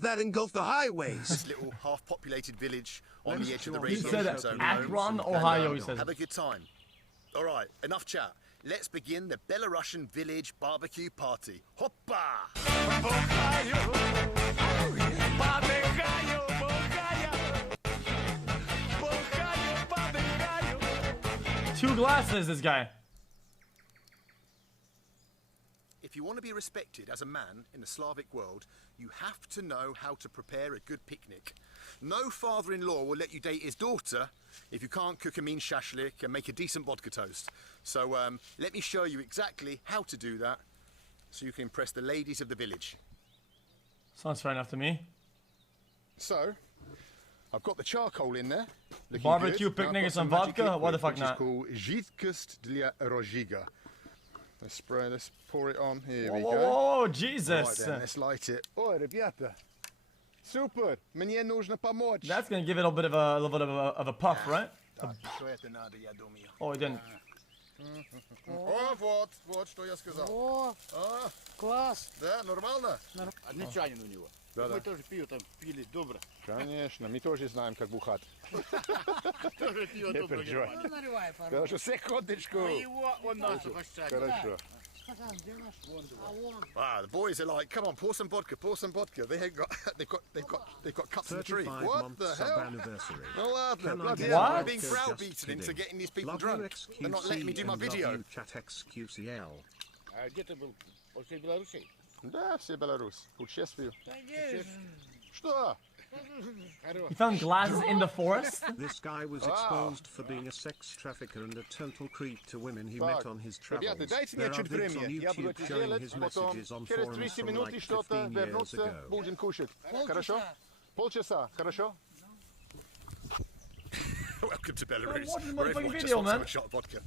that engulf the highways. This little half-populated village on the edge of the He radiation said zone. Akron, Ohio, he says. Have a good time. All right, enough chat. Let's begin the Belarusian village barbecue party. Hoppa! 2 glasses, this guy. If you want to be respected as a man in the Slavic world, you have to know how to prepare a good picnic. No father-in-law will let you date his daughter if you can't cook a mean shashlik and make a decent vodka toast. So let me show you exactly how to do that so you can impress the ladies of the village. Sounds fair enough to me. So, I've got the charcoal in there. Barbecue picnic and some vodka? What the fuck not? It's called Zhidkost dla Rozhiga. Let's spray, let's pour it on. Here we go. Oh, Jesus. Right then, let's light it. Oh, ребята. Super. Мне нужно помочь. That's gonna give it a little bit of a puff, right? Oh, it didn't. О, вот, что я сказал. О, класс. Да, нормально? Одночанин у него. Да, Мы да. тоже пиво там пили добро. Конечно, мы тоже знаем, как бухать. Тоже пиво Не добро. переживай. Ну, наливай, пожалуйста. Хорошо, секундочку. Его, он нашу гостя. Хорошо. Стакан, где наш? А вон. Wow, the boys are like, come on, pour some vodka, pour some vodka. They've got cups in the tree. 35 What the months hell? sub-anniversary. No, ladder, Can I bloody get hell, What? I'm being vodka? browbeaten Just into kidding. getting these people Love drunk. you, They're not letting me do XQC, my and video. love you, chat XQCL. А где ты был? После Беларуси? Да, все Беларусь. Путешествую. Конечно. Что? He found glasses in the forest? This guy was exposed for being a sex trafficker and a total creep to women he met on his travels. Ребята, дайте мне There are чуть vids on времени. Я буду YouTube это showing делать, his потом messages on через forums 30 from минут like что-то 15 years вернуться, ago. будем кушать. Хорошо? Полчаса, хорошо? Welcome to Belarus, watch the where motherfucking everyone just video, wants to have man. a shot of vodka.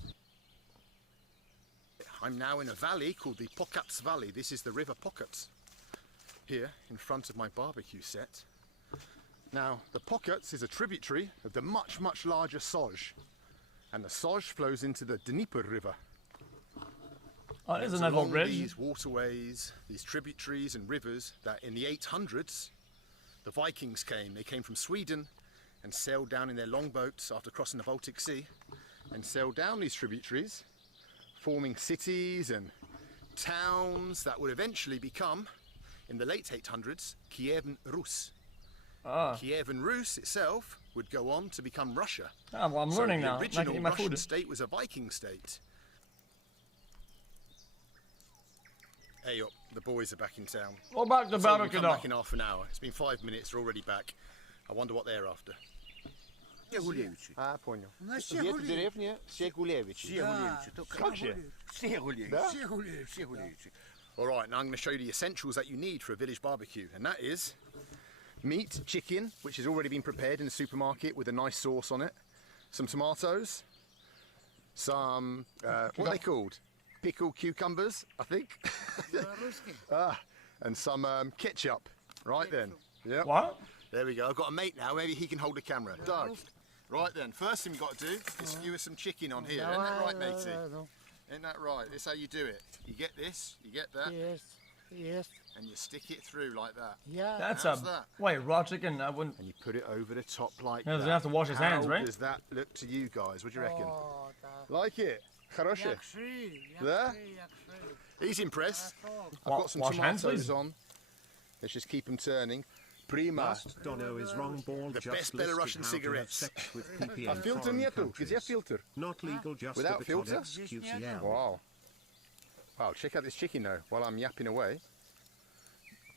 I'm now in a valley called the Pokats Valley. This is the River Pokats. Here, in front of my barbecue set. Now, the Pokats is a tributary of the much, much larger Soj. And the Soj flows into the Dnieper River. Oh, there's It's another along bridge. these waterways, these tributaries and rivers that in the 800s, the Vikings came. They came from Sweden and sailed down in their longboats after crossing the Baltic Sea and sailed down these tributaries, forming cities and towns that would eventually become, in the late 800s, Kievan Rus. Ah, Kievan Rus itself would go on to become Russia. well, I'm So learning the now. Not original eating my Russian food. state was a Viking state. Hey up, the boys are back in town. Go back to So we'll barbecue come now. back in half an hour. It's been 5 minutes, they're already back. I wonder what they're after. Все гулевичи. Понял. У нас все гулевичи. деревне все гулевичи. Все гулевичи. Только Как же? все гулевичи. Да? Все гулевичи. Все гулевичи. All right, now I'm going to show you the essentials that you need for a village barbecue, and that is meat, chicken, which has already been prepared in the supermarket with a nice sauce on it, some tomatoes, some, what are they called? Pickled cucumbers, I think. Белорусский. And some ketchup. Right then. Yep. What? There we go. I've got a mate now. Maybe he can hold the camera. Doug. Right then. First thing we've got to do is skewer some chicken on here. Isn't that right, matey? Isn't that right? This is how you do it. You get this, you get that, Yes. Yes. and you stick it through like that. Yeah. That's How's a... that? Wait, raw chicken? I wouldn't... And you put it over the top like Yeah, that. he's gonna have to wash his hands, How right? does that look to you guys? What do you reckon? О, да. Like it? Хорошо. Як ши, як Да? ши, як ши. He's impressed. Хорошо. I've got some Wash hands, tomatoes please. on. Let's just keep them turning. Prima. Last Dono is wrong ball. The just best listed Belarusian how to have cigarettes. sex with PP A in filter foreign нету. Где countries. filter? Not legal just Without a bit filter? on XQCL. Wow. Wow, check out this chicken though, while I'm yapping away.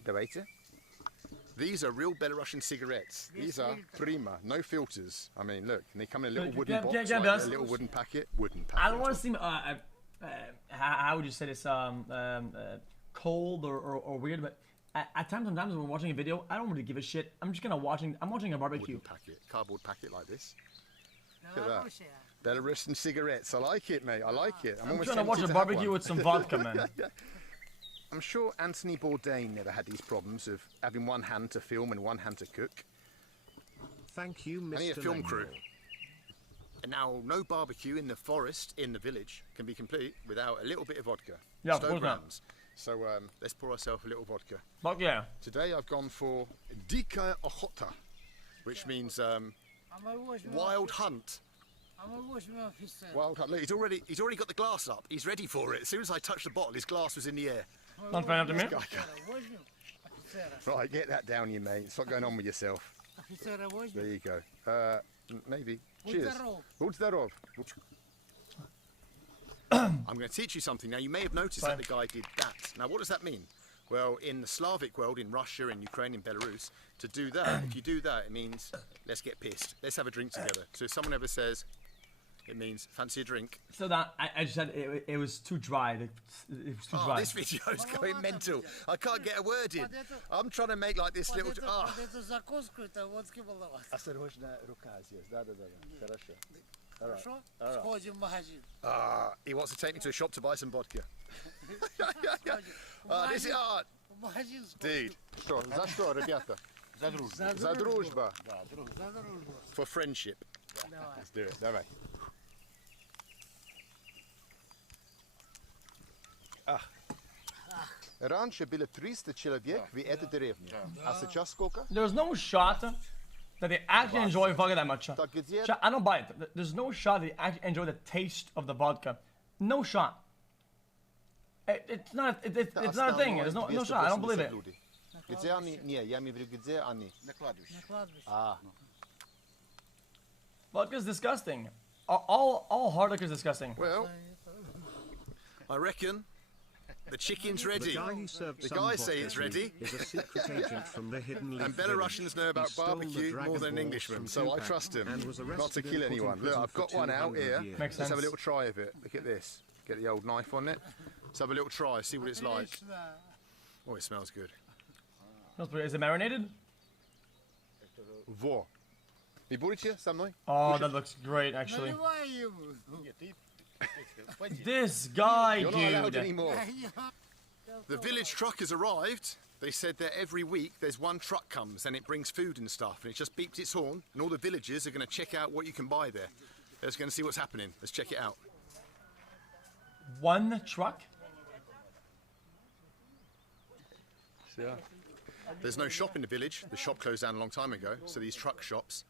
Давайте. These are real Belarusian cigarettes. These are prima, no filters. I mean, look, and they come in a little wooden Yeah, box, yeah, like yes. a little wooden packet. Wooden packet. I don't want to seem... how would you say this? Cold or weird, but at times, sometimes when we're watching a video, I don't really give a shit. I'm just I'm watching a barbecue. Wooden packet, cardboard packet like this. Look at that. Белоруссия. Belarusian cigarettes. I like it, mate. I like it. I'm almost trying to watch tempted a to have barbecue one. with some vodka, man. I'm sure Anthony Bourdain never had these problems of having one hand to film and one hand to cook. Thank you, I need a Mr. film crew. Langdale. And now, no barbecue in the forest, in the village, can be complete without a little bit of vodka. Yeah, of Stowe course not. grounds. So let's pour ourselves a little vodka. Fuck yeah. Today I've gone for Dika Ochota, which means wild hunt. Wild hunt. Look, he's already got the glass up. He's ready for it. As soon as I touched the bottle, his glass was in the air. Not fair enough to me. Right, get that down, you mate. What's going on with yourself? There you go. Maybe. Cheers. Будь здоров. I'm going to teach you something. Now, you may have noticed that the guy did that. Now, what does that mean? Well, in the Slavic world, in Russia, in Ukraine, in Belarus, to do that, if you do that, it means let's get pissed. Let's have a drink together. So if someone ever says, it means fancy a drink. So that I just said it was too dry. It was too dry. This video is going mental. I can't get a word in. I'm trying to make like this little. Осторожно, рука здесь. Да. Хорошо. Сходим в магазин. He wants to take me to a shop to buy some vodka. This is art. В магазин Dude. Что? За что, ребята? За дружбу. За дружба. Да, дружба. За дружбу. For friendship. Давай. Let's do it. Давай. Раньше было 300 человек в этой деревне. А сейчас сколько? There's no shot that they actually enjoy vodka that much. Так где? I don't buy it. There's no shot that they actually enjoy the taste of the vodka. No shot. It's not. It's not a thing. There's no shot. I don't believe it. Где они? Не, я имею в виду, где они? На кладбище. На кладбище. Vodka is disgusting. All hard liquor is disgusting. Well, I reckon the chicken's ready. The guy who served The some guys say vodka it's to ready. is a secret agent from the hidden leaf And village. Belarusians know He about stole the barbecue Dragon more than an Balls Englishman, from so I Tupac trust him and was not to arrested kill and put in anyone. Look, prison I've for got one out 200 here. years. Makes Let's have a sense. little try of it. Look at this. Get the old knife on it. Let's have a little try, see what it's like. Отлично. Oh, it smells good. Is it marinated? Во. И будете со мной? Oh, that looks great, actually. Наливай ему. Нет, ты... This guy, You're not allowed dude. anymore. The village truck has arrived. They said that every week there's one truck comes and it brings food and stuff, and it just beeps its horn, and all the villagers are going to check out what you can buy there. They're just going to see what's happening. Let's check it out. One truck? There's no shop in the village. The shop closed down a long time ago. So these truck shops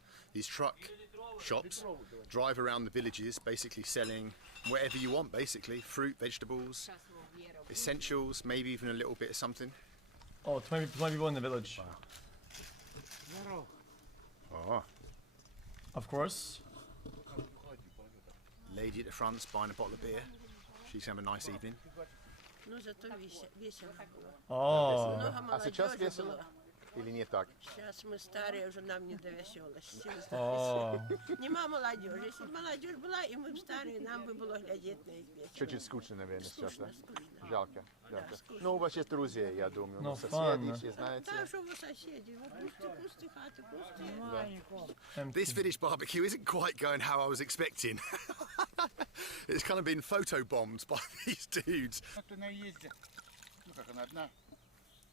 drive around the villages, basically selling whatever you want, basically fruit, vegetables, essentials, maybe even a little bit of something. Oh, 20 people in the village. Здорово. Oh. Of course. Lady at the front's buying a bottle of beer. She's having a nice evening. Ну, зато весело было. Oh. Много А сейчас молодежи весело? было. Или не так? Сейчас мы старые, уже нам не до веселости. Oh. Нема молодежи. Если бы молодежь была, и мы бы старые, нам бы было глядеть на их весело. Чуть-чуть скучно, наверное, сейчас, да? Скучно. Жалко. Ну, у вас есть друзья, я думаю. Ну, Соседи, фан. все знаете. Так что вы соседи, вот пусты хаты, пусты. Маленького. This village barbecue isn't quite going how I was expecting. It's kind of been photobombed by these dudes. Как ты наезде? Ну как, она одна?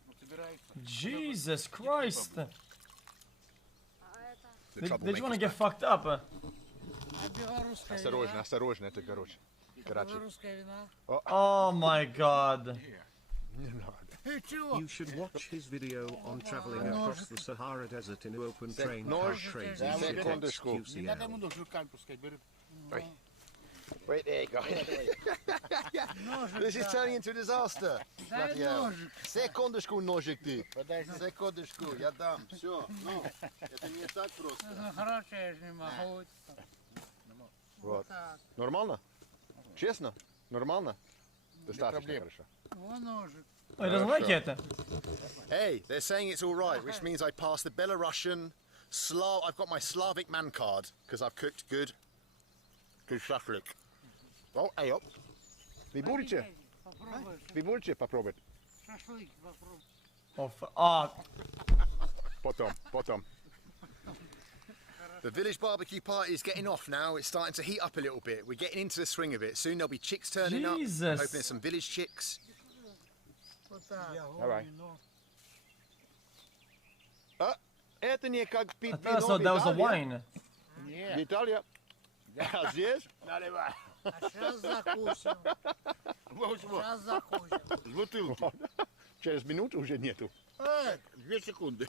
Ну, собирается. Jesus Christ. The They just want to troublemakers. get fucked up. А белорусская Осторожно, вина? осторожно, это короче. Короче. Белорусская вина? Oh my god. Ты чего? You should watch his video on traveling across the Sahara Desert in an open train car Нож. crazy Да, shit секундочку. Не xQc надо out. ему нож руками пускать, бери. Wait, there you go. This is turning into a disaster. Дай ножик. Секундочку, ножик ты. Подожди. Секундочку, я дам. Все, ну, это не так просто. Ну, хорошо, я же не могу. Вот. Так, Нормально? Честно? Нормально? Достаточно проблем. хорошо. вот ножик. Oh, he doesn't like it. Hey, they're saying it's all right, which means I passed the Belarusian I've got my Slavic man card because I've cooked good shashlik. Oh, hey up. Вы будете? Попробуй. Вы будете попробовать? Шашлык попробуй. Oh. Potom. The village barbecue party is getting off now. It's starting to heat up a little bit. We're getting into the swing of it. Soon there'll be chicks turning up. Jesus. Hoping there's some village chicks. Вот так. Давай. Это не как пить I thought that was a Италия. wine. Нет. Италия. А здесь? Наливай. А сейчас закусим. Вот, вот, Сейчас закусим. с бутылки. Через минуту уже нету. 2 секунды.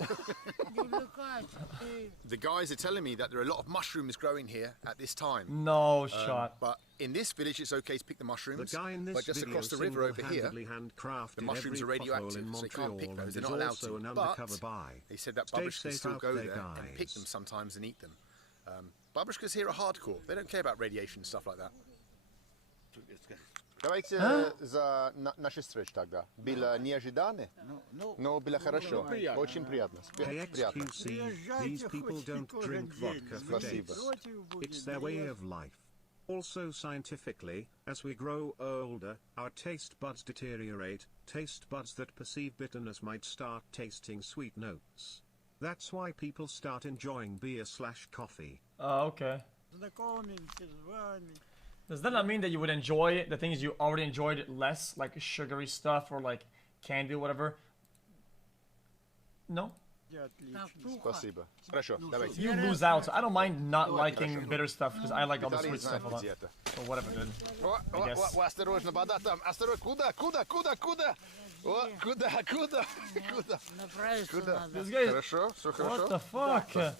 Не увлекайся. Ты The guys are telling me that there are a lot of mushrooms growing here at this time. No shot. But in this village, it's okay to pick the The mushrooms. guy in this But just video across the river over here, single-handedly handcrafted the mushrooms every are radioactive, pothole in so they can't pick Montreal those. and They're is not allowed also to. an But undercover buy. they said that Stay babushkas can safe still out go there, there and pick guys. them sometimes and eat them. Babushkas here are hardcore. They don't care about radiation and stuff like that. Давайте за наши встречи тогда. Было неожиданно, но было хорошо. приятно. Очень приятно. Hey Приятно. xQc, these приезжайте people хоть don't каждый drink день. vodka for Спасибо. days. Против будет, It's their да way я- of life. Also scientifically, as we grow older, our taste buds deteriorate. Taste buds that perceive bitterness might start tasting sweet notes. That's why people start enjoying beer/coffee. Oh, okay. Знакомимся с вами. Does that not mean that you would enjoy the things you already enjoyed less, like sugary stuff or like candy or whatever? No? Так, туха. Спасибо. Хорошо, давайте. You lose out. So I don't mind not liking bitter stuff because I like all the Виталий sweet знает, stuff a lot. где это. So whatever, dude. О, guess. осторожно, вода там. Осторожно, куда? О, куда? Куда? Направиться Куда? надо. This guy is... Хорошо, все What the хорошо. fuck?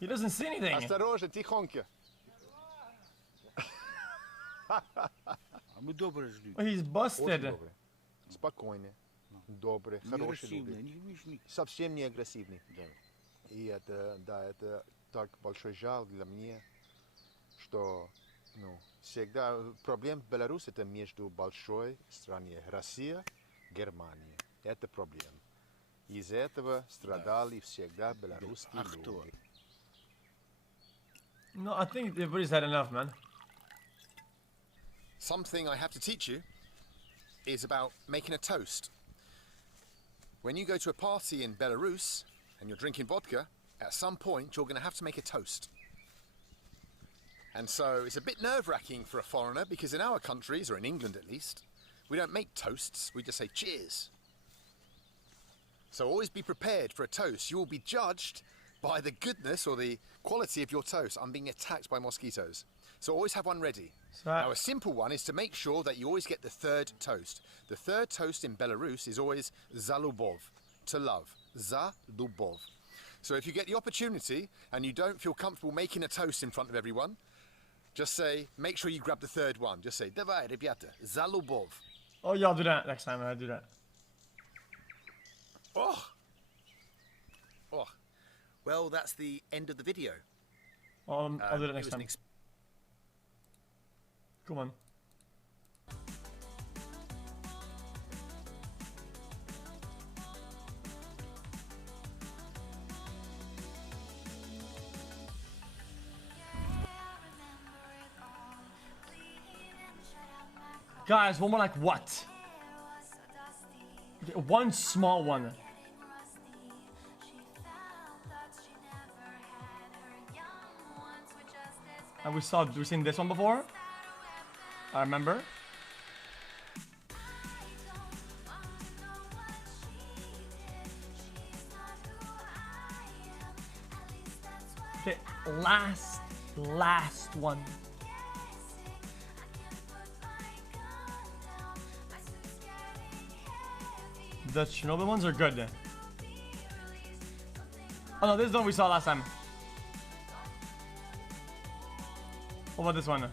He doesn't see anything. Осторожно, тихонько. А мы добро жили. He's Очень busted. добрый. Спокойный, добрый, Не хороший агрессивно, люди. не видишь, Совсем не агрессивный. Да. И это, да, это так большой жаль для меня, что, всегда проблема в Беларуси это между большой страной Россия, Германия. Это проблема. Из этого страдали всегда белорусские А кто? люди. No, I think everybody's had enough, man. Something I have to teach you is about making a toast. When you go to a party in Belarus and you're drinking vodka, at some point you're going to have to make a toast. And so it's a bit nerve-wracking for a foreigner because in our countries, or in England at least, we don't make toasts, we just say cheers. So always be prepared for a toast. You will be judged by the goodness or the quality of your toast. I'm being attacked by mosquitoes. So always have one ready. So Now a simple one is to make sure that you always get the third toast. The third toast in Belarus is always zalubov, to love. Zalubov. So if you get the opportunity and you don't feel comfortable making a toast in front of everyone, just say, make sure you grab the third one. Just say, давай, ребята, zalubov. Oh, yeah, I'll do that next time. I'll do that. Oh! Oh. Well, that's the end of the video. I'll do that It next was an time. Come on. Guys, one more like what? Okay, one small one. And we've seen this one before. I remember. Okay, last one. The Chernobyl ones are good. Oh no, this is the one we saw last time. What about this one?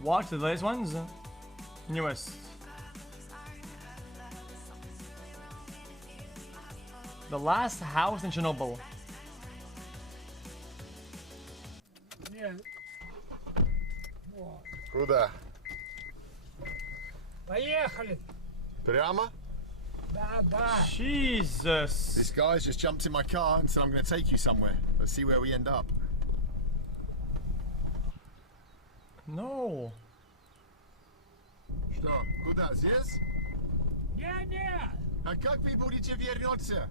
Watch the latest ones. Newest. The last house in Chernobyl. Нет. Куда? Поехали. Прямо? Да, да. Jesus. This guy's just jumped in my car and said, I'm going to take you somewhere. Let's see where we end up. No. Что? Куда? Здесь? Не, не. А как вы будете вернуться?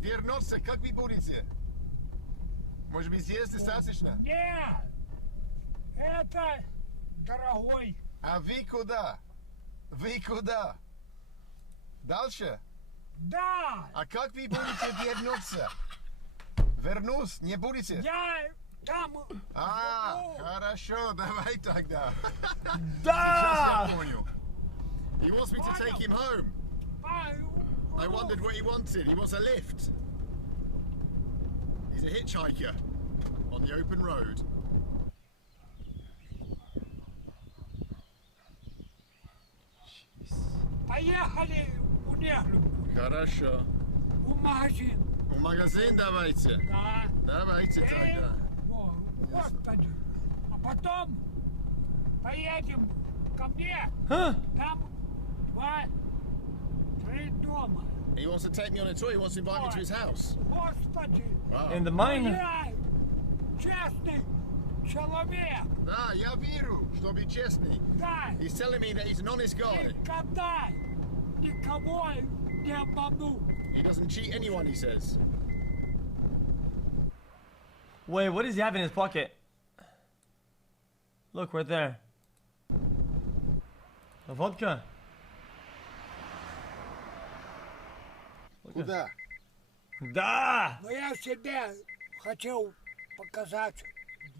Вернуться, как вы будете? Может быть, здесь достаточно? Нет. Это дорогой. А вы куда? Вы куда? Дальше? Да, А как вы будете вернуться? Вернусь, не будете? я там... Хорошо, давай тогда. Да! Я понял. He wants me to take him home. I wondered what he wanted. He wants a lift. He's a hitchhiker on the open road. Поехали у негров, Хорошо. в магазин. В магазин давайте. Да. Давайте тогда. Господи. А потом поедем ко мне. Huh? Там 2-3 дома. He wants to take me on a tour. He wants to invite me to his house. Господи. Wow. In the mine? Я честный человек. Да, я верю, что вы честный. Да. He's telling me that he's an honest guy. Никогда никого не обману. He doesn't cheat anyone, he says. Wait, what does he have in his pocket? Look, right there. A vodka. Куда? Да! Но я себе хотел показать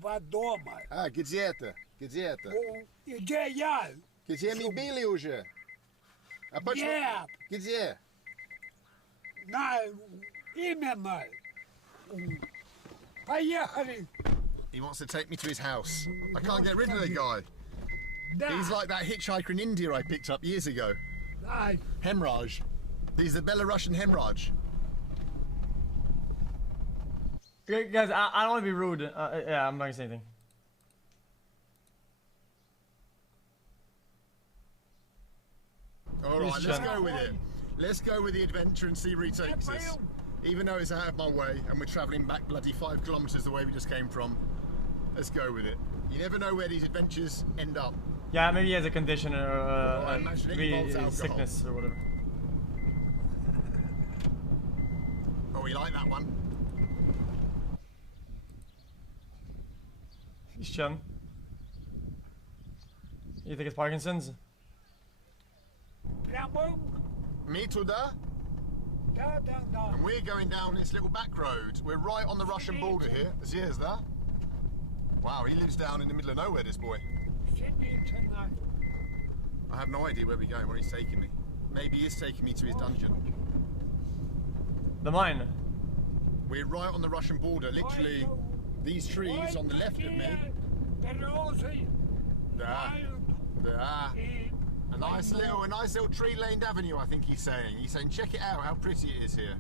2 дома. Где это? Где это? Ну, где я? Где мы были уже? А почему? Нет, Где? именно. Поехали. He wants to take me to his house. I can't get rid of the guy. Да. He's like that hitchhiker in India I picked up years ago. Да. Hemraj. He's the Belarusian Hemraj. Guys, I don't want to be rude. Yeah, I'm not gonna say anything. All right, Please, let's Chen. go with it. Let's go with the adventure and see where he takes us. Even though it's out of my way and we're travelling back bloody 5 kilometres the way we just came from, let's go with it. You never know where these adventures end up. Yeah, maybe he has a condition or I imagine it maybe involves alcohol. sickness or whatever. Oh, we like that one. He's chilling. You think it's Parkinson's? Прямо. Me туда, Да, да, да. and we're going down this little back road. We're right on the Russian border here. There's that. Wow, he lives down in the middle of nowhere, this boy. Сидите. I have no idea where we're going, where he's taking me. Maybe he is taking me to his dungeon. The mine. We're right on the Russian border, literally these trees on the left of me. There. A nice little tree-laned avenue, I think he's saying. He's saying, check it out, how pretty it is here.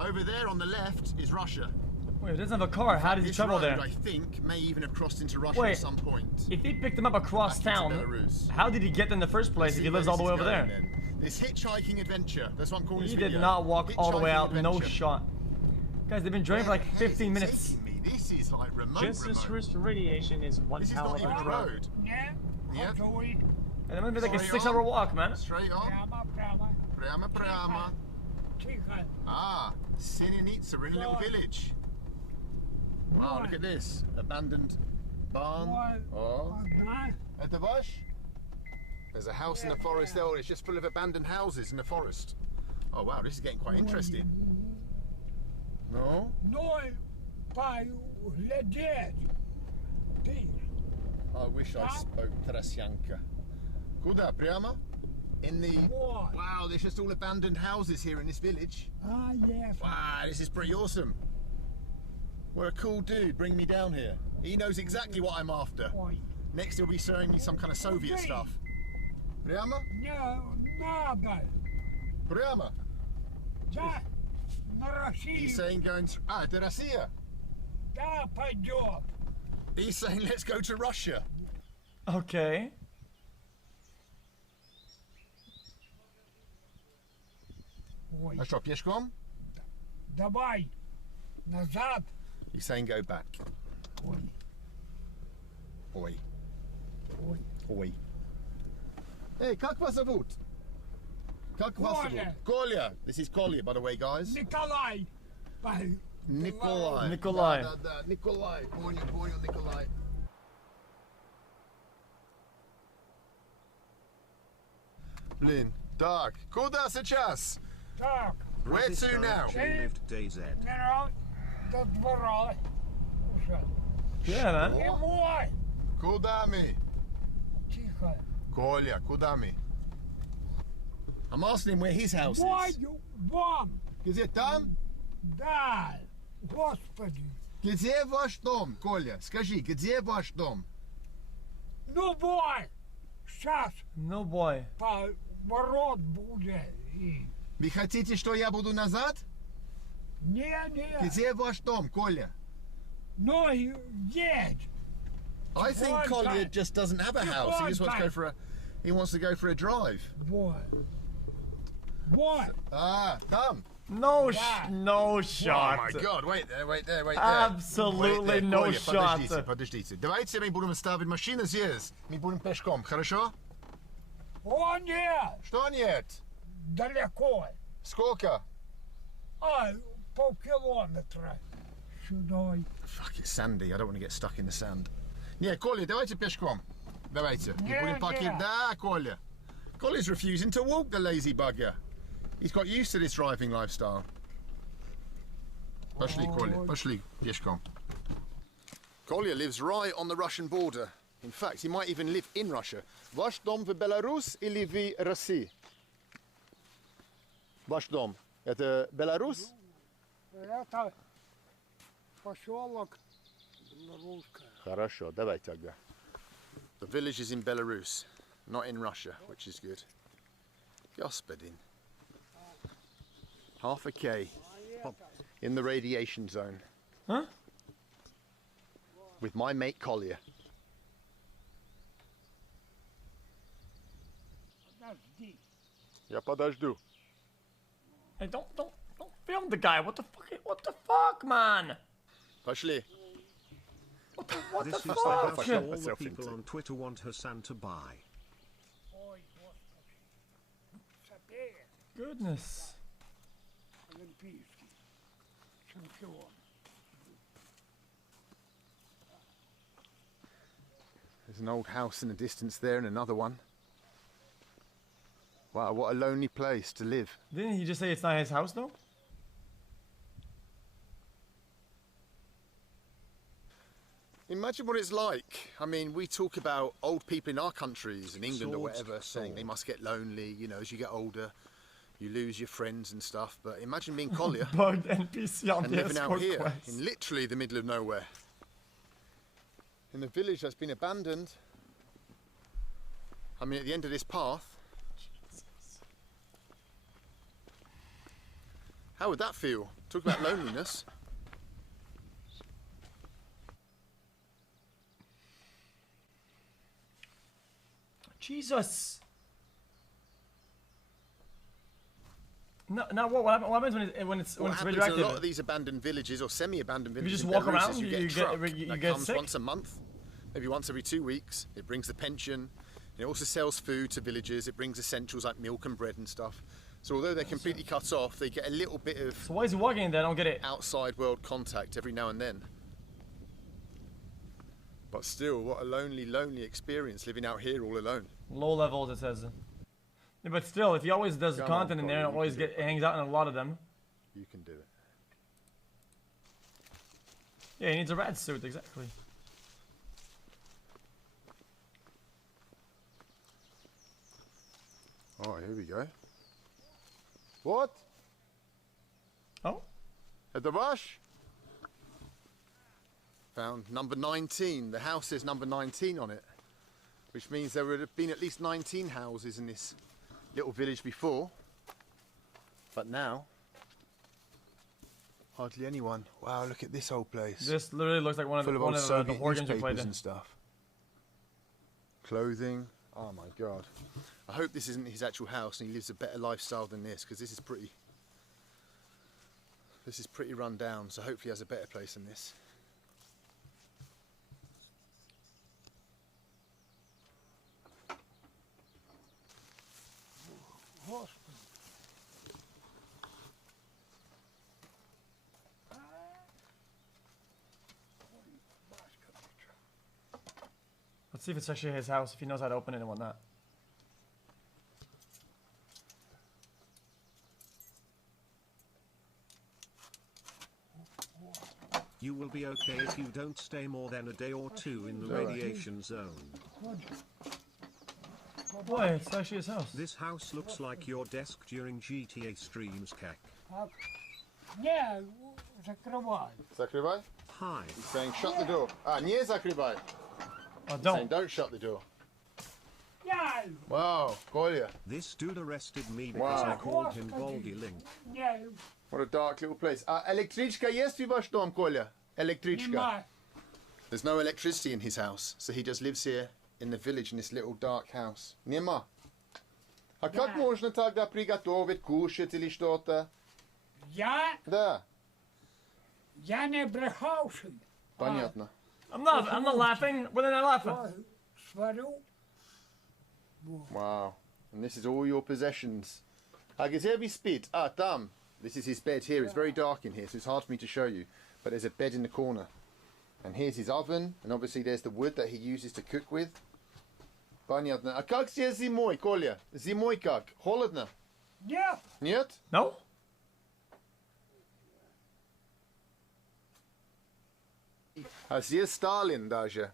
Over there on the left is Russia. Wait, he doesn't have a car. How did he This travel road, there? I think, may even have crossed into Russia Wait. at some point. If he picked him up across Back into town, Belarus. how did he get there in the first place if See he where lives all the this way is over going there? then. This hitchhiking adventure, that's what I'm calling He this did video. not walk all the way Hitchhiking out, no adventure. shot. Guys, they've been driving for Where like the hell is 15 it minutes. taking me? This is like remote. Just this risk radiation is one This is hell not of even a a drug. road. Не, Yep. готовый. And it might be like a Straight 6-hour on. walk, man. Straight on. Прямо. Prямо. Тихо. Ah, Sinyanitsa, we're in a little Right. village. Wow, look at this. Abandoned barn. Oh. Одна. Это ваш? There's a house in the forest there. It's just full of abandoned houses in the forest. Oh wow, this is getting quite interesting. No? Ноль. Поглядеть. Ты. I wish I spoke Tarasyanka. Kuda, Priyama? In the... Вот. Wow, there's just all abandoned houses here in this village. Yes. Wow, this is pretty awesome. What a cool dude bringing me down here. He knows exactly what I'm after. Ой. Next he'll be showing me some kind of Soviet stuff. Priyama? Не надо. Priyama? Да. На He's Россию. saying going to... Ah, to Russia. Да, пойдет. He's saying let's go to Russia. Okay. Ой. A shop Yeshkom? Давай. Назад. He's saying go back. Ой. Oi. Ой. Oi. Hey, как вас зовут? Как вас зовут? Коля. Kolya. This is Kolya, by the way, guys. Николай. Nikolai. Nikolai. Да, Nikolai. Понял, Nikolai. Блин, так, куда сейчас? Так. Where to now? She lived DayZ. Ну, до двора уже. Yeah, man. И мой. Куда мы? Тихо. Коля, куда мы? I'm asking him where his house Мой is. вам. Где там? Да. Господи. Где ваш дом, Коля? Скажи, где ваш дом? Ну, бой. Сейчас No boy. поворот будет. И... Вы хотите, что я буду назад? Не. Где ваш дом, Коля? Ну, едь. I think One Collier time. just doesn't have a house. He just wants to go time. for a. He wants to go for a drive. Бой. Бой. Ah, come. No, Yeah. no Oh shot. my God! Wait there, wait there, wait there. Absolutely Wait there, no Коля, shot. подождите. Давайте мы будем ставить машину здесь. Мы будем пешком, хорошо? О, нет. Что нет? Далеко. Сколько? Полкилометра. Сюда. Fuck, it's sandy. I don't want to get stuck in the sand. Не, Коля, давайте пешком. Давайте. Мы Не, будем паркировать. не. Да, Коля. Colin's refusing to walk, the lazy bugger. He's got used to this driving lifestyle. Пошли, Коля, пошли пешком. Kolya lives right on the Russian border. In fact, he might even live in Russia. Ваш дом в Беларусь или в России? Ваш дом. Это Беларусь? Это поселок Белорусская. Хорошо, давай тогда. The village is in Belarus, not in Russia, which is good. Господин. Half a K in the radiation zone. Huh? With my mate Collier. Подожди. Я подожду. Hey, don't film the guy. What the fuck, man? Пошли. What This the is the house fuck? all the Self-empty. people on Twitter want Hassan to buy. Ой, Господи. Сапея. Goodness. Олимпийский. Чемпион. There's an old house in the distance there and another one. Wow, what a lonely place to live. Didn't he just say it's not his house, though? Imagine what it's like. I mean, we talk about old people in our countries, in England or Swords whatever, to saying they sword. must get lonely, you know, as you get older, you lose your friends and stuff. But imagine being Collier Bugged NPC on and the living out escort here quest. in literally the middle of nowhere. In the village that's been abandoned. I mean, at the end of this path. How would that feel? Talk about loneliness. Jesus. No, now what happens when it's What happens in a radioactive? lot of these abandoned villages or semi-abandoned you villages just in walk Belarus around, is you you get a get- truck you that get comes sick? once a month, maybe once every 2 weeks. It brings the pension. It also sells food to villagers. It brings essentials like milk and bread and stuff. So although they're completely cut off, they get a little bit of So why is he walking in there? I don't get it. outside world contact every now and then. But still, what a lonely, lonely experience living out here all alone. Low levels, it says. Yeah, but still, if he always does Come content on, in there and Colin, you always can do it. hangs out in a lot of them, You can do it. yeah, he needs a rat suit, exactly. Oh, here we go. What? Oh? At the rush? Found number 19. The house says number 19 on it, which means there would have been at least 19 houses in this little village before. But now, hardly anyone. Wow, look at this whole place. This literally looks like one of Full the, of one old of the Soviet horror games we played. newspapers and stuff. Clothing. Oh my God. I hope this isn't his actual house and he lives a better lifestyle than this, because this is pretty run down, so hopefully he has a better place than this. Господи. Let's see if it's actually his house, if he knows how to open it and whatnot. You will be okay if you don't stay more than a day or two in the Alright. radiation zone. Boy, it's actually his house. This house looks like your desk during GTA streams, Kek. Nie, zakrywaj. Zakrywaj? Hi. He's saying shut the door. Nie zakrywaj. Oh, Saying don't. don't shut the door. Nie, Wow, Kolja. This dude arrested me because Wow. I called him Baldy Link. nie, What a dark little place. Električka jest w wasz dom, Kolja? Električka. немає. There's no electricity in his house, so he just lives here in the village in this little dark house. Нема. А как можно тогда приготовить, кушать или что-то? Да, Я не брехавший. понятно. I'm not laughing. When they're not laughing. Сварю. Wow. And this is all your possessions. А где вы спите? Там. This is his bed here. It's very dark in here, so it's hard for me to show you. But there's a bed in the corner. And here's his oven, and obviously there's the wood that he uses to cook with. Понятно. А как здесь зимой, Коля? Зимой как? Холодно? Нет, Нет? No? А здесь Сталин даже.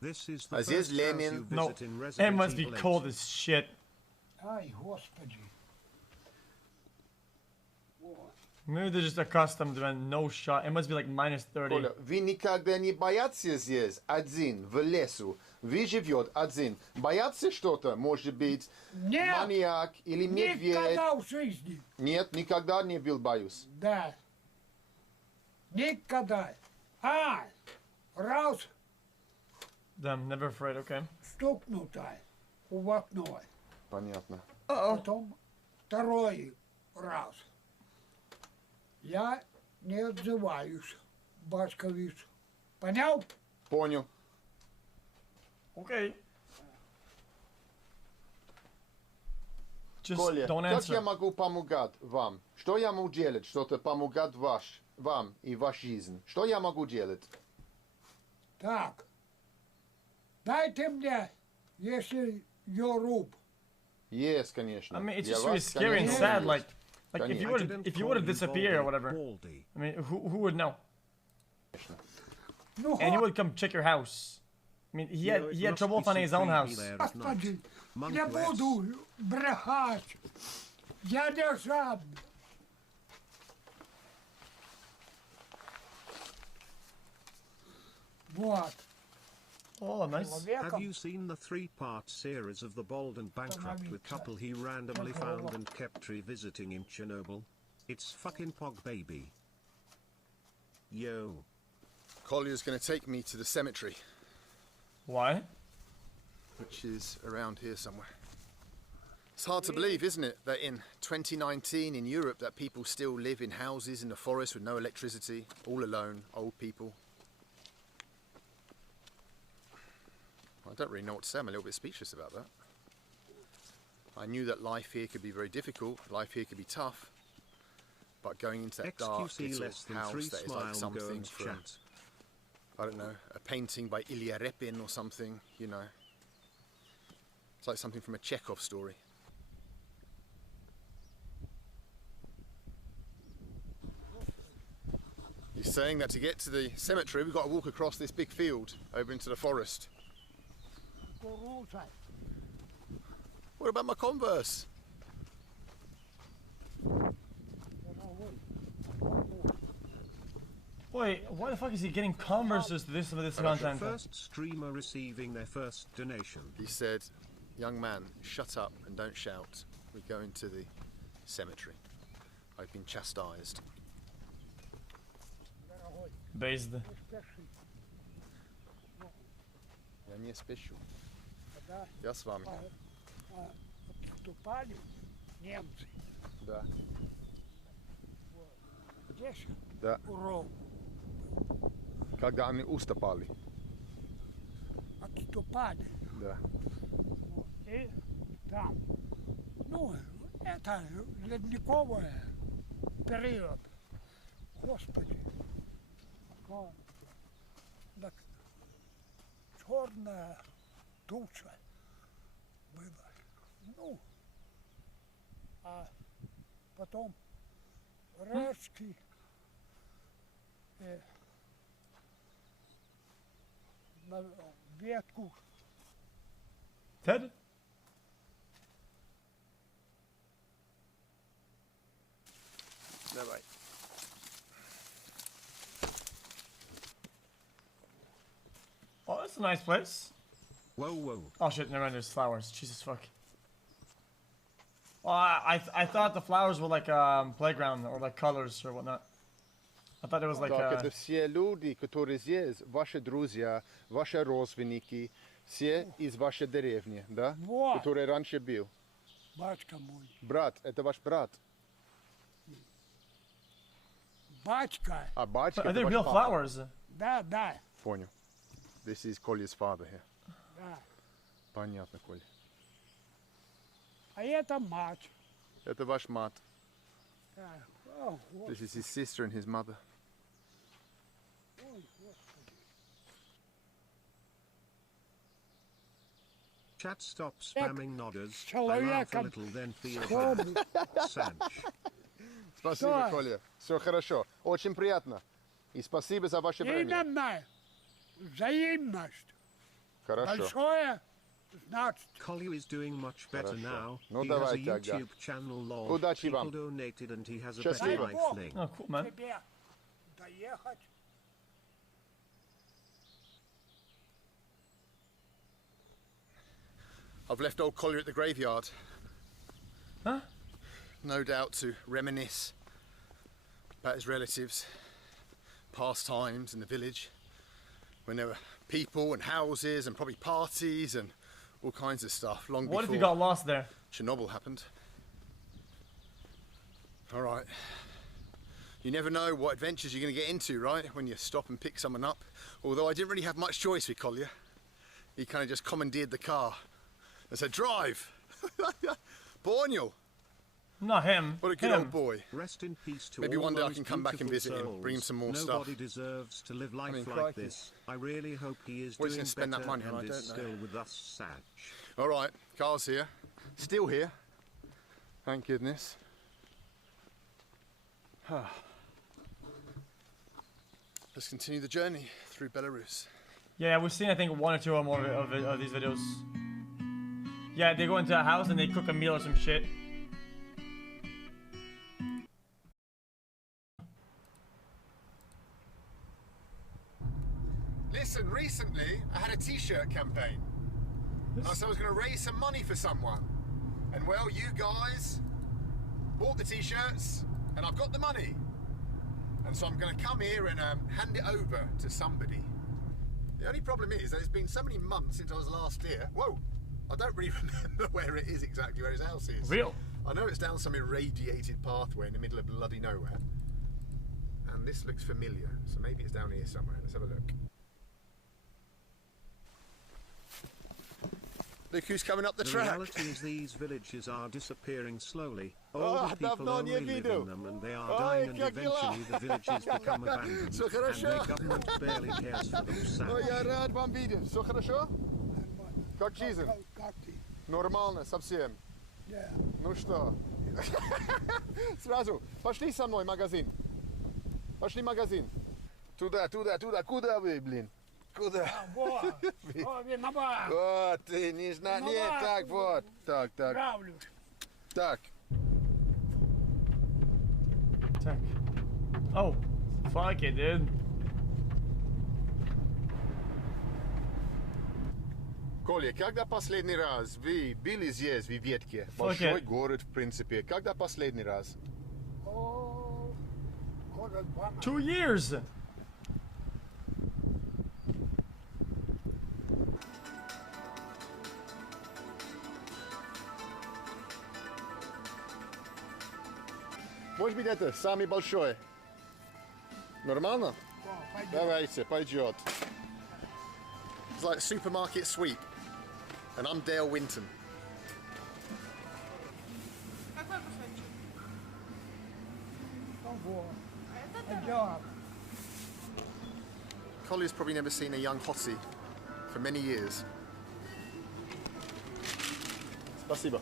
This is the А здесь first house Lenin. you No. visit in It Resident must be Evil 8. cold as shit. ай, господи. Maybe they're just accustomed to no shot. It must be like minus 30. Коля, вы никогда не боятся здесь один в лесу? Вы живет один. Боятся что-то? Может быть, Нет, маньяк или медведь? никогда в жизни. Нет, никогда не был боюсь. Да. Никогда. Раз Damn, never afraid, okay. стукнутая в окно. Понятно. Потом второй раз. Я не отзываюсь, Баскович. Понял? Понял. Okay. Just Коля, don't как answer. я могу помогать вам? Что я могу делать, что-то помогать вам и вашей жизни? Что я могу делать? Так. Дайте мне, если Yorub. Есть, конечно. I mean, it's Я just really вас, scary and конечно, sad. есть. Like if you I would didn't if you call would have you disappeared or Baldy, whatever. Baldy. I mean, who would know? Ну, And he would come check your house. I mean, he had it must trouble be finding his own creepy house. there at night. Господи, Monk не West. буду брехать. Я не жадный. Вот. Oh, nice. Have Человеком you seen the 3-part series of the Bald and Bankrupt with couple he randomly found and kept revisiting in Chernobyl? It's fucking Pog baby. Yo. Collier's going to take me to the cemetery, Why? which is around here somewhere. It's hard to believe, isn't it, that in 2019 in Europe that people still live in houses in the forest with no electricity, all alone, old people. I don't really know what to say. I'm a little bit speechless about that. I knew that life here could be very difficult, life here could be tough, but going into that dark xQc little less than 3 house that is like smile something girls from, chat. I don't know, a painting by Ilya Repin or something, you know. It's like something from a Chekhov story. He's saying that to get to the cemetery, we've got to walk across this big field over into the forest. порушай. What about my Converse? Wait, why the fuck is he getting Converses to this content? First streamer receiving their first donation. He said, young man, shut up and don't shout. We're going to the cemetery. I've been chastised. Based. Я не спешу. Да, Я с вами. отступали немцы. Да. Здесь Да. урок. Когда они уступали. Отступали. Да. И там. Ну, это ледниковый период. Господи. Так черная туча была. Ну, а потом резкий на ветку. Ted? Давай. Oh, that's a nice place. Whoa, whoa. Oh shit, never mind, there's flowers. Jesus fuck. Oh, I thought the flowers were like playground or like colors or whatnot. I thought it was like Так, это все люди, которые здесь, ваши друзья, ваши родственники, все из вашей деревни, да? Вот. Который раньше был. Батька мой. Брат, это ваш брат. Батька. А батька Are это they ваш real папа. flowers? Да, да, Понял. This is Kolya's father here. да. Понятно, Коля. А это мать. Это ваш мат. Да. О, вот. This is his sister and his mother. Chat stop spamming nodders. I человеком laugh a little, then feel bad. Sanch. Спасибо, Да. Коля. Все хорошо. Очень приятно. И спасибо за ваше время. Именно взаимность. Хорошо. Большое значит. Collier is doing much better Хорошо. now. Ну, He has a давайте, ага. YouTube channel lol. Удачи People вам. donated and he has a Счастливо. better life thing. Oh, cool, man. Тебе доехать. I've left old Collier at the graveyard. Huh? No doubt to reminisce about his relatives, past times in the village, when there were people and houses and probably parties and all kinds of stuff long What if before you got lost there? Chernobyl happened. All right. You never know what adventures you're going to get into, right? When you stop and pick someone up. Although I didn't really have much choice with Collier. He kind of just commandeered the car and said, drive! Borneo! Not him. What a good him. old boy. Rest in peace to Maybe all one day I those can come back and beautiful visit him, bring him souls. some more Nobody stuff. deserves to live life mean, like crikey. this. I really hope he is Where's he doing gonna spend that better money on? I and is don't know. still with us, Satch. All right, car's here. Still here. Thank goodness. Let's continue the journey through Belarus. Yeah, we've seen I think one or two or more of these videos. Yeah, they go into a house and they cook a meal or some shit. Listen, recently I had a t-shirt campaign. I said I was going to raise some money for someone. And well, you guys bought the t-shirts and I've got the money. And so I'm going to come here and hand it over to somebody. The only problem is that it's been so many months since I was last here. Whoa, I don't really remember where it is exactly, where his house is. Real? I know it's down some irradiated pathway in the middle of bloody nowhere. And this looks familiar, so maybe it's down here somewhere. Let's have a look. Look who's coming up the The track. reality is these villages are disappearing slowly. Oh, Older people давно only не live видел. in them and they are Ой, dying and как дела? eventually the villages become abandoned Всё and хорошо? their government barely cares for them. Ой, я Satch. рад вам видеть. Все хорошо? Как жизнь? Как ты? Нормально, совсем. Да. Ну что? Сразу, пошли со мной в магазин. Пошли в магазин. Туда, туда, туда. Куда вы, блин? Куда? Вот. О, виноват. Вот, ты не знаешь. Ну Нет, ладно. так, вот. Так, так, Нравлюсь. так. Tech. Oh, fuck it, dude. Коля, когда последний раз вы были здесь, в Ветке? Fuck Большой it. город, в принципе. Когда последний раз? О, года два. 2 years. Может быть, это самый большой. Нормально? О, пойдем. Давайте, пойдет. It's like supermarket sweep. And I'm Dale Winton. Вот. Пойдем. Collier's probably never seen a young hottie for many years. Спасибо.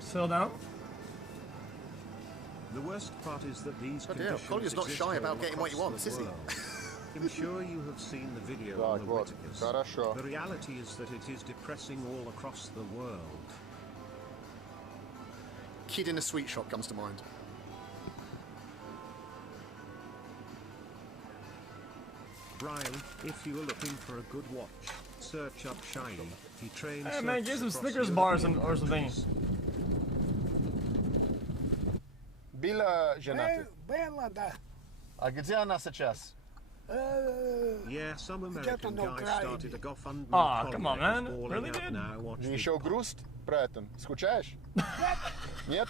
Settle down. The worst part is that these Bloody hell, conditions Collier's not exist shy about all getting what he across wants, the is he? world. I'm sure you have seen the video Так, on the вот, Whittakers. хорошо. The reality is that it is depressing all across the world. Kid in a sweet shop comes to mind. Brian, if you are looking for a good watch, search up Shiny. He trains. Hey man, get some across Snickers European bars or something. countries. Bila женаты. Было, да. А где она сейчас? Yeah, some Где-то American на guy Украине. started a GoFundMe. Aw, come on, Collier is man. balling Really, out dude? now, watch Не me. еще грусть про это? Скучаешь? Нет?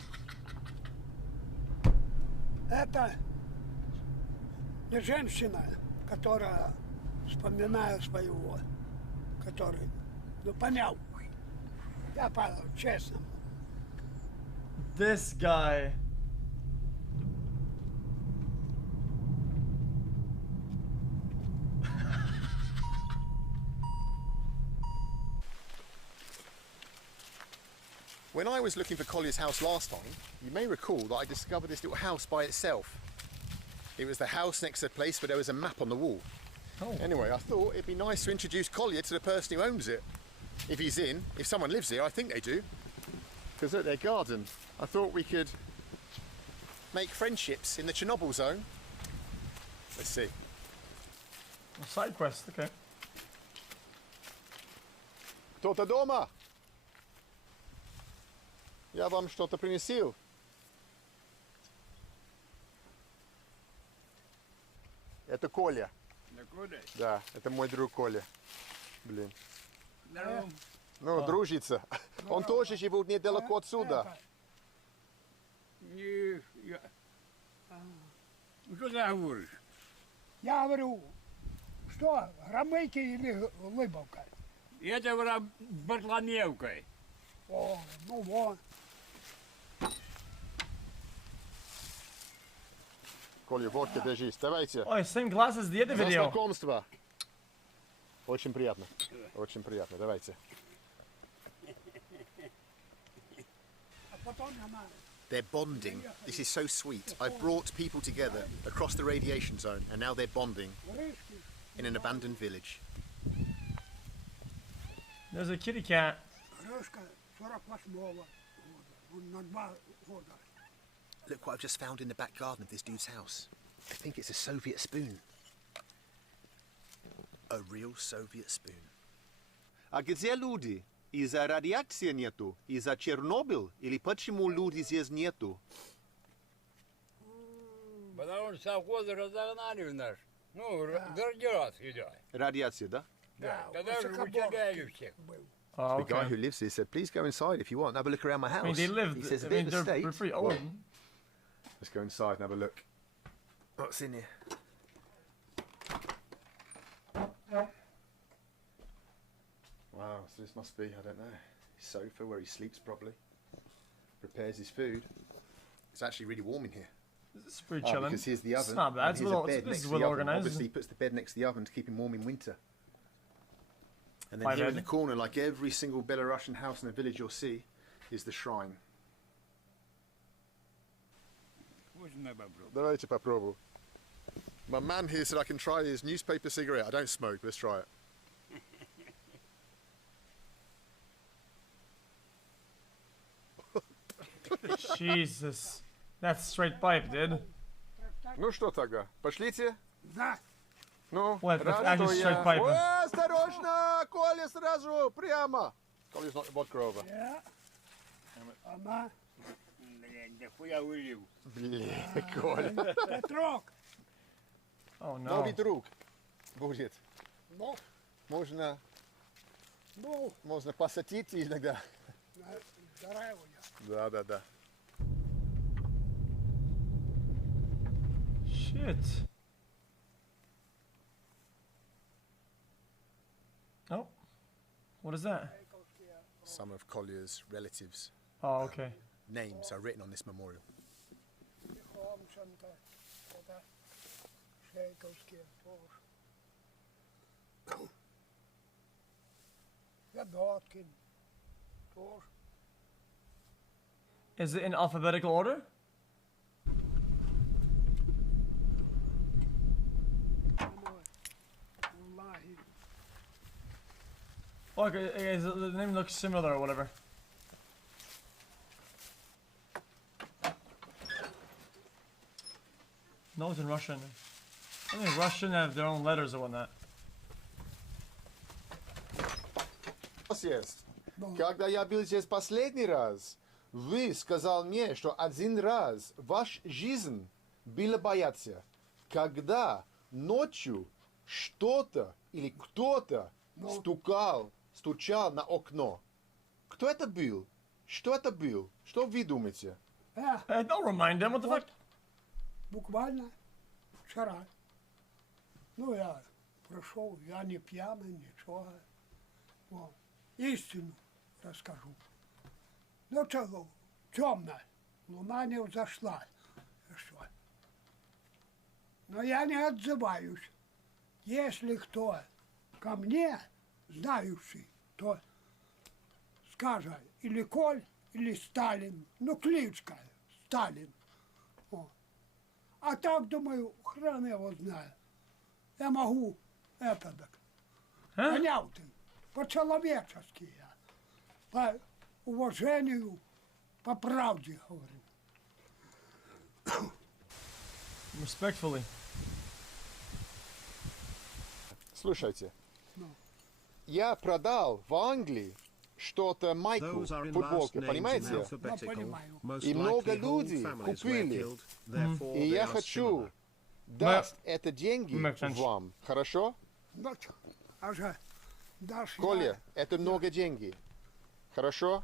Это не женщина, которая вспоминаю своего, который, ну, понял. Я понял, честно. This guy. When I was looking for Collier's house last time, you may recall that I discovered this little house by itself. It was the house next to the place where there was a map on the wall. Oh. Anyway, I thought it'd be nice to introduce Collier to the person who owns it. If he's in, if someone lives here, I think they do. Because at their garden, I thought we could make friendships in the Chernobyl zone. Let's see. Side quest, okay. Кто-то дома? Я вам что-то принесил. Это Коля. Да, это мой друг Коля. Блин. Ну, дружится. Он тоже живет недалеко отсюда. Что ты говоришь? Я говорю, что, Громыки или Лыбовка? Это Бартломевкой. О, ну вот. Коля, водка, держись. Давайте. Oh, same class as the other За video. знакомство. Очень приятно. Очень приятно. Давайте. А потом она... They're bonding. This is so sweet. I brought people together across the radiation zone, and now they're bonding Крышки, in an abandoned village. There's a kitty cat. крышка 48-го года. Он на 2 года. Look what I've just found in the back garden of this dude's house. I think it's a Soviet spoon. A real Soviet spoon. А где люди? Из-за радиации нету? Из-за Чернобыль? Или почему люди здесь нету? Потому что совхозы разогнали в наш. Ну, градиацию, да. Радиация, да? Да, тогда же выселяли всех. Oh, The guy okay. who lives here said, please go inside if you want and have a look around my house. I mean, they lived. He says, a I bit mean, of a they're state. pretty old. Let's go inside and have a look. What's in here? Wow, so this must be, I don't know, his sofa where he sleeps probably. Prepares his food. It's actually really warm in here. This is pretty chilling. Because here's the oven. It's not bad. and It's here's well, a bed this next is to well the oven. organized. Obviously, he puts the bed next to the oven to keep him warm in winter. And then My here in the bed. corner, like every single Belarusian house in the village you'll see, is the shrine. Можно попробовать. Давайте попробую. My man here said I can try his newspaper cigarette. I don't smoke. Let's try it. Jesus, that's straight pipe, dude. Ну что тогда, пошлите? Да, Ну, What, that's рад, actually что straight я... pipe. О, осторожно! Коля сразу, прямо! Коля's not vodka over. я, она, Блин, нихуя вылил. Блин, Коля. Петрок, Oh no. Новый друг будет. ну, Можно ну, посадить иногда. здоровья. Да. Shit. Oh, what is that? Some of Collier's relatives' Oh, okay. names are written on this memorial. Хомченко, это Шейковские тоже. Ядоткин тоже. Is it in alphabetical order? Oh, okay, the name looks similar or whatever. No, it's in Russian. I think Russian have their own letters or whatnot. Есть. Когда я был здесь последний раз, вы сказал мне, что один раз ваша жизнь была бояться, когда ночью что-то или кто-то стучал на окно. Кто это был? Что это был? Что вы думаете? Don't remind them, what the fuck? Буквально вчера. Ну, я пришел, я не пьяный, ничего. Вот. Истину расскажу. Ну, что, темно. Луна не взошла. И что? Но я не отзываюсь. Если кто ко мне, знающий, то скажет или Коль, или Сталин. Ну, кличка Сталин. О. А так, думаю, хрен его знает. Я могу это так. Понял ты? По-человечески я. По уважению, по правде говорю. Respectfully. Слушайте, я продал в Англии что-то майку, Those are in футболки, last names in понимаете? alphabetical. Most И много likely whole людей families were купили. killed, therefore И they я are хочу similar. дать это деньги Makes sense. вам, хорошо? Ну, а же дашь Коля, это много денег, хорошо?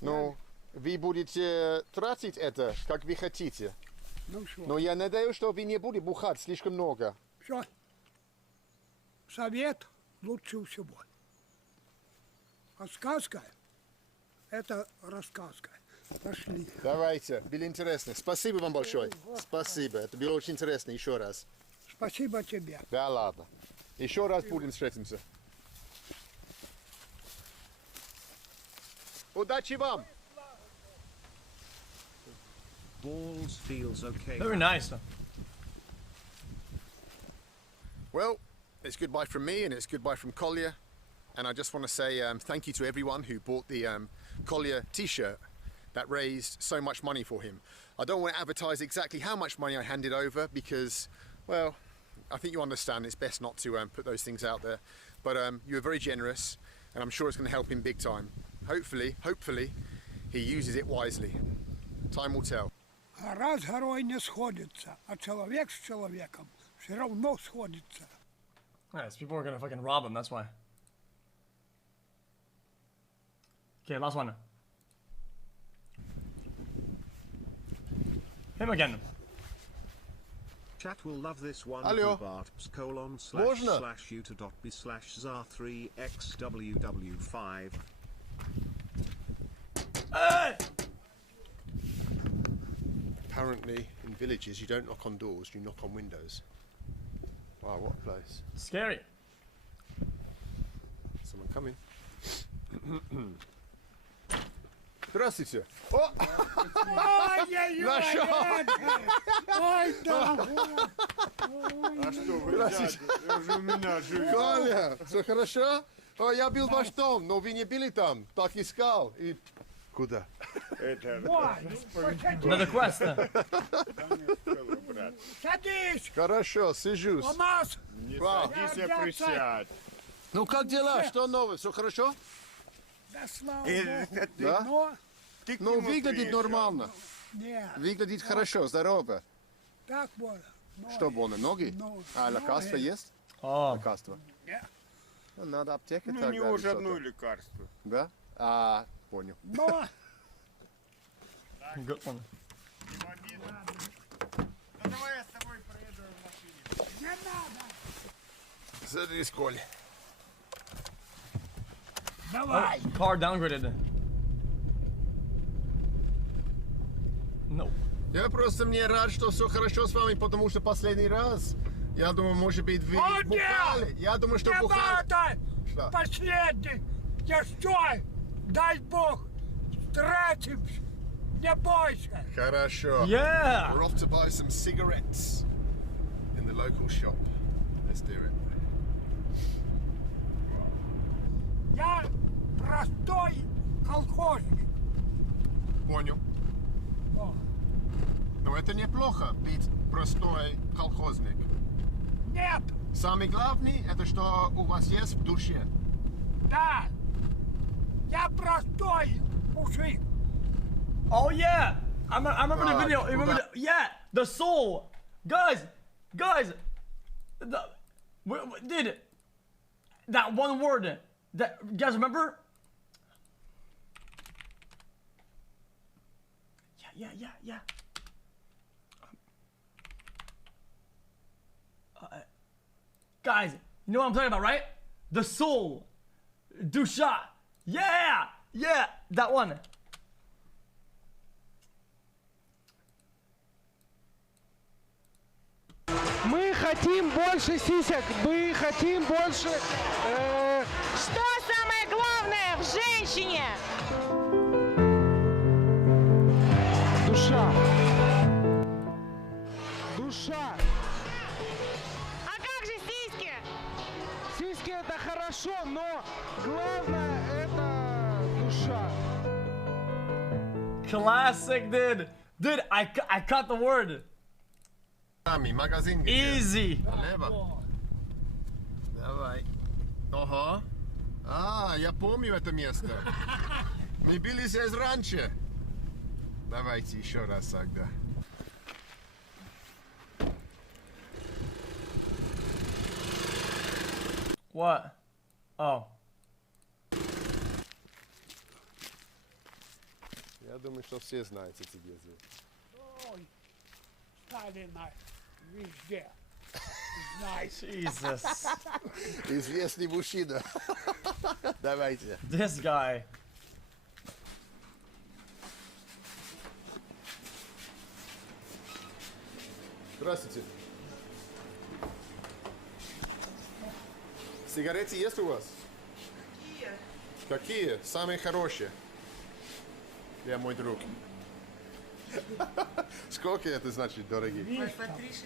Ну, вы будете тратить это, как вы хотите. Ну, что? Но я надеюсь, что вы не будете бухать слишком много. Все. Совет лучше всего. А сказка – это рассказка. Пошли. Давайте, было интересно. Спасибо вам большое. Спасибо, это было очень интересно. Еще раз. Спасибо тебе. Да ладно. Еще раз будем встретимся. Удачи вам! Balls feels okay. Very nice. Well, it's goodbye from me and it's goodbye from Collier. And I just want to say thank you to everyone who bought the Collier t-shirt that raised so much money for him. I don't want to advertise exactly how much money I handed over because, well, I think you understand it's best not to put those things out there. But you were very generous and I'm sure it's going to help him big time. Hopefully, he uses it wisely. Time will tell. Гора с горой не сходится, а человек с человеком все равно сходится. Nice, people are gonna fucking rob him, that's why. Okay, last one. Him again. Chat will love this one. Алло. Можно? /uta.b/za3xww5. Hey! Apparently, in villages, you don't knock on doors, you knock on windows. Wow, what a place. Scary. Someone coming. Здравствуйте. О! Ой-ой-ой! Нашел! Ой, да! А что вы, дядя, вы же у меня живете. Коля, все хорошо? О, я был в ваш дом, но вы не были там. Так искал. И... Куда? Это Another quest. брат. Садись! Хорошо, сижусь. У нас Не Вау. садись, а присядь. Ну как дела? Что новое? Все хорошо? Да слава Это Богу. ты, Да? Но ты к Ну, нему выглядит приезжал. нормально. нет, Выглядит хорошо, здорово. так вот. ноги. Что больно? Ноги? Ноги. А, лекарство Ноги. есть? Oh. Лекарство. Нет. Ну, надо аптека Ну, тогда. не или уже что-то. одно лекарство. Да? А, понял. Но Good one. Не обидно. Ну, давай я с тобой проеду в машине. не надо. Садись, Коля. Давай. Car downgraded. No. Я просто мне рад, что все хорошо с вами, потому что последний раз, я думаю, может быть, вы О, нет! бухали. Я думаю, что Не бухали. надо. Что? Последний. Я стой. Дай Бог. Встретимся. Не бойся. Хорошо. Yeah! We're off to buy some cigarettes in the local shop. Let's do it. Я простой колхозник. Понял. О, Но это неплохо быть простой колхозник. Нет, Самый главный, это что у вас есть в душе. да. Я простой мужик. Oh yeah! I remember the God, video. You remember hold yeah, the soul. Guys, dude, that one word. That you guys remember? Yeah. Guys, you know what I'm talking about, right? The soul, dusha. Yeah, that one. Мы хотим больше сисек, мы хотим больше... Что самое главное в женщине? душа. Душа. А как же сиськи? Сиськи это хорошо, но главное это душа. Classic, dude. Dude, I caught the word. Сами, магазин где? Easy. Налево. Давай. Ого. Я помню это место. Мы были здесь раньше. Давайте еще раз тогда. What? Oh. Я думаю, что все знают эти языки. Ой, Сталина везде. Знаешь. Jesus. Известный мужчина. Давайте. This guy. Здравствуйте. Сигареты есть у вас? Какие? Самые хорошие. Я мой друг. Сколько это значит, дорогие? По 3,16.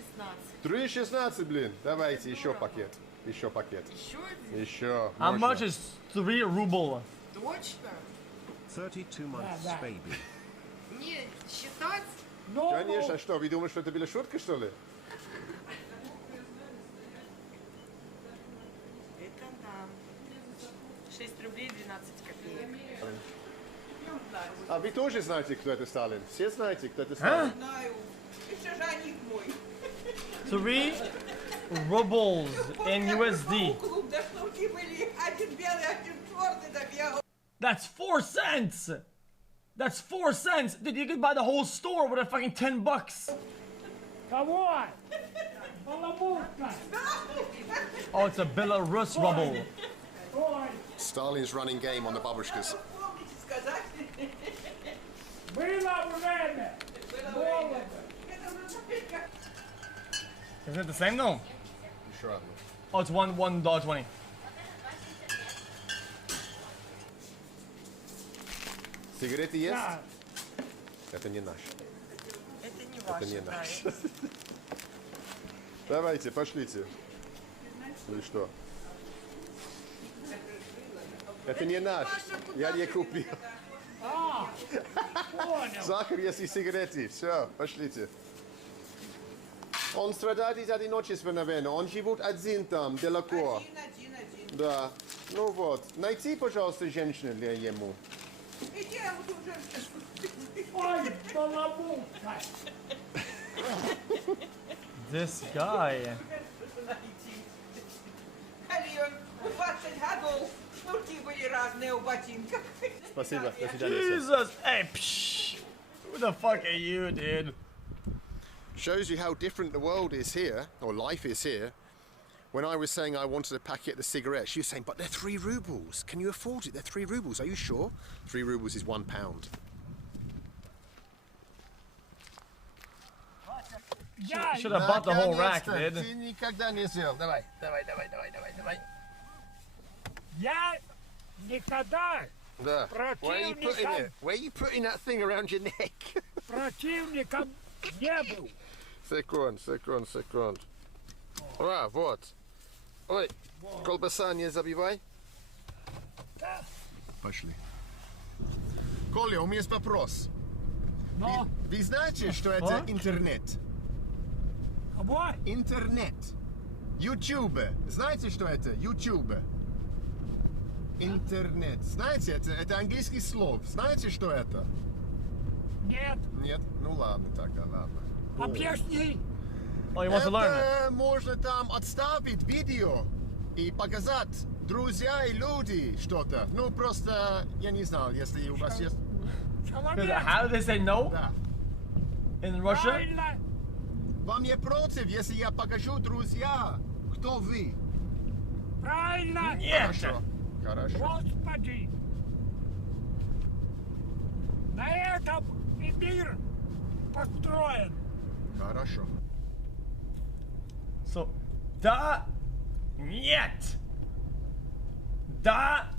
3,16, блин. Давайте еще пакет. Еще пакет. Еще. How Можно. much is 3 ruble? Точно? 32 months, да. baby. Не считать? Ну, Конечно, что, вы думаете, что это была шутка, что ли? Это да. 6 рублей 12 копеек. А вы тоже знаете, кто это Сталин? Все знаете, кто это Сталин? Знаю. Еще жених мой. 3 rubles in USD. Клуб, да шнурки были. Один белый, один черный, да бегал. That's 4 cents. That's 4 cents. Dude, you could buy the whole store with a fucking $10. кого? Балабутка. Oh, it's a Belarus ruble. Ой, Stalin's running game on the babushkas. Помните сказать? было время. Молодо. Isn't it the same though? Еще одну. Oh, it's $1.20. Сигареты есть? Да. Это не наш. Это не Это не ваше, наш. да. Давайте, пошлите. Или что? Это не наш. Я не купил. Понял. Сахар есть и сигареты. Все, пошлите. Он страдает из одиночества, наверное. Он живет один там, далеко. Один. Да. Ну вот. Найти, пожалуйста, женщину для ему. Иди, я вот уже... Ой, балабутка. This guy. Алион, 20 годов. Шнурки были разные у ботинках. Спасибо. До свидания. Jesus. Hey, psh. Who the fuck are you, dude? Shows you how different the world is here, or life is here. When I was saying I wanted a packet of cigarettes, she was saying, but they're 3 rubles. Can you afford it? They're 3 rubles. Are you sure? 3 rubles is £1. Я Should have bought the whole rack, Наконец-то. dude. Ты никогда не съел. Давай. Я никогда Да. Where are you putting противником, it? Where are you putting that thing around your neck? противником не был. Секунд. Вот. Ой, колбаса не забивай. Пошли. Коля, у меня есть вопрос. Но, Вы знаете, что это интернет? кого? Интернет. YouTube. Знаете, что это? YouTube. Интернет. Знаете, это английский слово. Знаете, что это? Нет, Нет? Ну ладно, тогда ладно. объясни. Oh, you want to learn it? Это можно там отставить видео и показать друзья и люди что-то. Ну просто, я не знал, если у вас есть... Человек. How do they say no Да. in Russia? Правильно. Вам не против, если я покажу друзья, кто вы? Правильно. Нет. Хорошо. Хорошо. Господи. На этом и мир построен. Хорошо. So, да, нет. Да,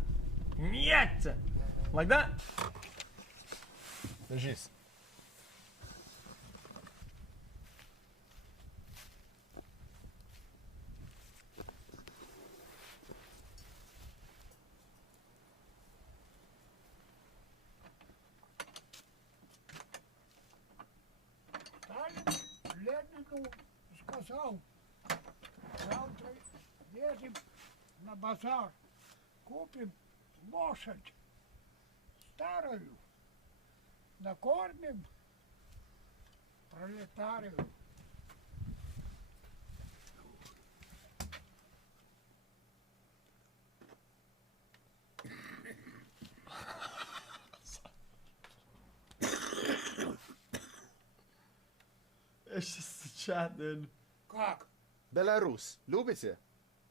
нет. Like that? Держись. Сталин Ленину сказал, завтра едем на базар, купим лошадь старую, накормим пролетарию. It's just a chat, dude. Как? Беларусь. Любите?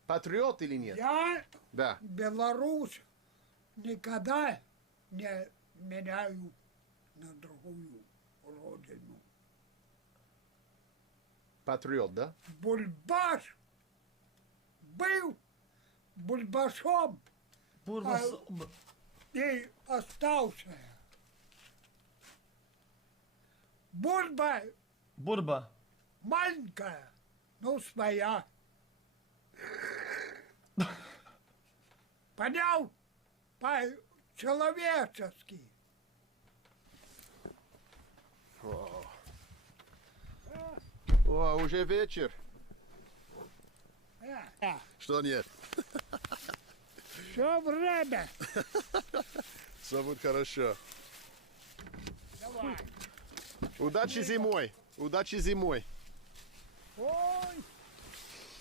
Патриот или нет? Я Да. Беларусь никогда не меняю на другую родину. Патриот, да? Бульбаш был бульбашом и остался. Бульба Burba. маленькая, но своя. Понял? По-человечески. О, уже вечер. Э, Что нет? Все время. Все будет хорошо. Давай. Удачи зимой. Удачи зимой. Ой,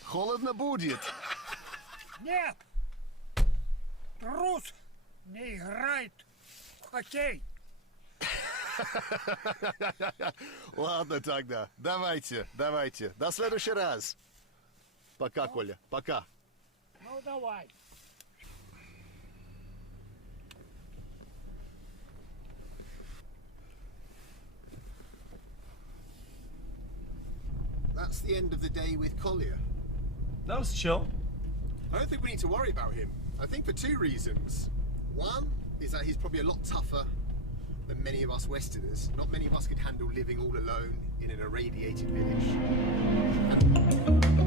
Холодно будет. нет. Трус не играет в хоккей. Ладно тогда. Давайте, давайте. До следующий раз. Пока, Коля. Пока. Ну давай. That's the end of the day with Collier. That was chill. I don't think we need to worry about him. I think for two reasons. One is that he's probably a lot tougher than many of us Westerners. Not many of us could handle living all alone in an irradiated village.